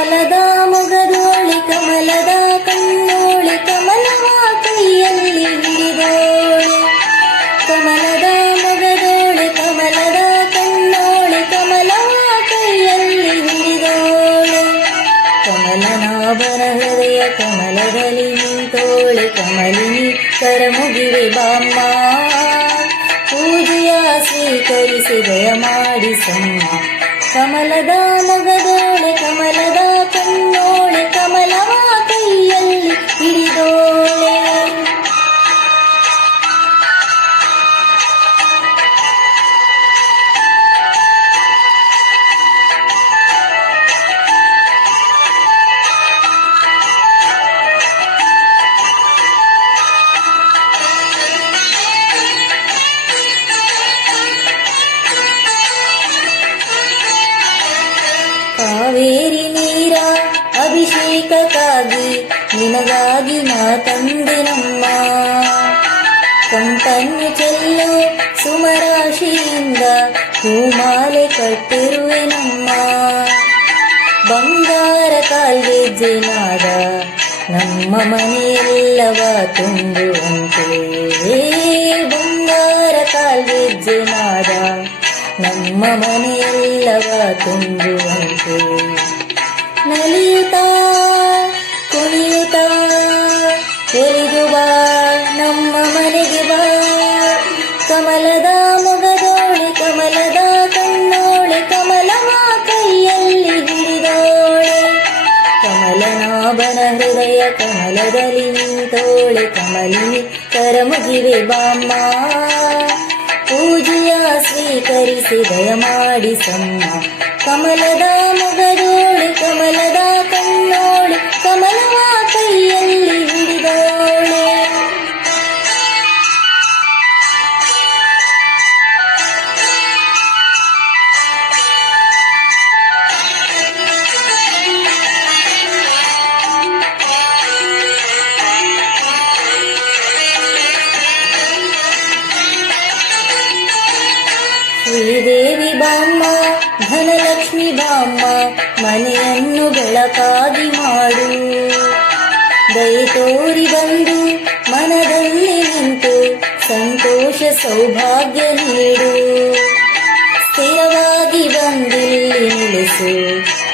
ಕಮಲದ ಮೊಗದೋಳೆ ಕಮಲದ ಕಣ್ಣೋಳೆ ಕಮಲವ ಕೈಯಲ್ಲಿ ಹಿಡಿದೋಳೆ. ಕಮಲದ ಮೊಗದೋಳೆ ಕಮಲದ ಕಣ್ಣೋಳೆ ಕಮಲವ ಕೈಯಲ್ಲಿ ಹಿಡಿದೋಳೆ. ಕಮಲನಾಭನ ಹೃದಯ ಕಮಲದಲ್ಲಿ ನಿಂತೋಳೆ ಕಮಲಿನಿ ಕರಮುಗಿವೆ ಬಾಮ್ಮ. ಪೂಜೆಯ ಸ್ವೀಕರಿಸಿ ದಯ ಮಾಡಿಸಮ್ಮ. ಕಮಲದ ಮೊಗದೋಳೆ ಕಮಲದ ಕಣ್ಣೋಳೆ ಕಮಲವ ಕೈಯಲ್ಲಿ ಹಿಡಿದೋಳೆ. ಕಾವೇರಿ ನೀರ ಅಭಿಷೇಕಕ್ಕಾಗಿ ನಿನಗಾಗಿ ನಾ ತಂದೆನಮ್ಮ. ಕಂಪನ್ನು ಚೆಲ್ಲು ಸುಮರಾಶಿಯಿಂದ ಹೂಮಾಲೆ ಕಟ್ಟಿರುವೆನಮ್ಮ. ಬಂಗಾರ ಕಾಲ್ಗೆಜ್ಜೆನಾದ ನಮ್ಮ ಮನೆಯೆಲ್ಲವ ತುಂಬುವಂತೆ. ಬಂಗಾರ ಕಾಲ್ಗೆಜ್ಜೆನಾದ ನಮ್ಮ ಮನೆಯೆಲ್ಲವ ತುಂಬುವಂತೆ. ನಲಿಯುತ್ತಾ ಕುಣಿಯುತ್ತಾ ಒಲಿದು ಬಾ ನಮ್ಮ ಮನೆಗೆ ಬಾ. ಕಮಲದ ಮೊಗದೋಳೆ ಕಮಲದ ಕಣ್ಣೋಳೆ ಕಮಲವ ಕೈಯಲ್ಲಿ ಹಿಡಿದೋಳೆ. ಕಮಲನಾಭನ ಹೃದಯ ಕಮಲದಲ್ಲಿ ನಿಂತೋಳೆ ಕಮಲಿನಿ ಕರಮುಗಿವೆ ಬಾಮ್ಮ. ಪೂಜೆಯ ಸ್ವೀಕರಿಸಿ ದಯ ಮಾಡಿಸಮ್ಮ. ಕಮಲದ ಮೊಗದೋಳೆ ಕಮಲದ ಕಣ್ಣೋಳೆ ಕಮಲವ ಕೈಯಲ್ಲಿ ಹಿಡಿದೋಳೆ. ಶ್ರೀದೇವಿ ಬಾಮ್ಮ ಧನಲಕ್ಷ್ಮಿ ಬಾಮ್ಮ ಮನೆಯನ್ನು ಬೆಳಕಾಗಿ ಮಾಡು. ದಯೆ ತೋರಿ ಬಂದು ಮನದಲ್ಲಿ ನಿಂತು ಸಂತೋಷ ಸೌಭಾಗ್ಯ ನೀಡು. ಸ್ಥಿರವಾಗಿ ಬಂದಿಲ್ಲಿ ನಿಲ್ಲಿಸು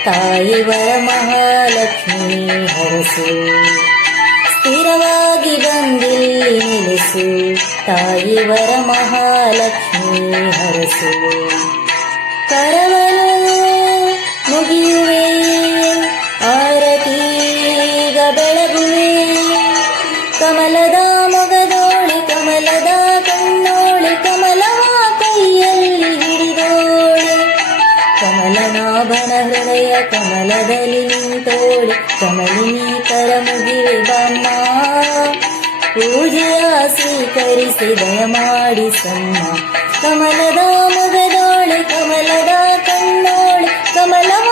ತಾಯಿ ವರಮಹಾಲಕ್ಷ್ಮಿ ಹರಸು. ಸ್ಥಿರವಾಗಿ ಬಂದಿಲ್ಲಿ ನಿಲ್ಲಿಸು ತಾಯಿ ವರಮಹಾಲಕ್ಷ್ಮಿ ಹರಸು. ಕರವನು ಮುಗಿಯುವೆ ಆರತೀಗ ಬೆಳಗುವೆ. ಕಮಲದ ಮೊಗದೋಳೆ ಕಮಲದ ಕಣ್ಣೋಳೆ ಕಮಲವ ಕೈಯಲ್ಲಿ ಹಿಡಿದೋಳೆ. ಕಮಲನಾಭನ ಹೃದಯ ಕಮಲದಲ್ಲಿ ನಿಂತೋಳೆ ಕಮಲಿನಿ ಕರಮುಗಿವೆ ಬಾಮ್ಮ. ಪೂಜೆಯ ಸ್ವೀಕರಿಸಿ ದಯ ಮಾಡಿಸಮ್ಮ. ಕಮಲದ ಮೊಗದೋಳೆ ಕಮಲದ ಕಣ್ಣೋಳೆ ಕಮಲವ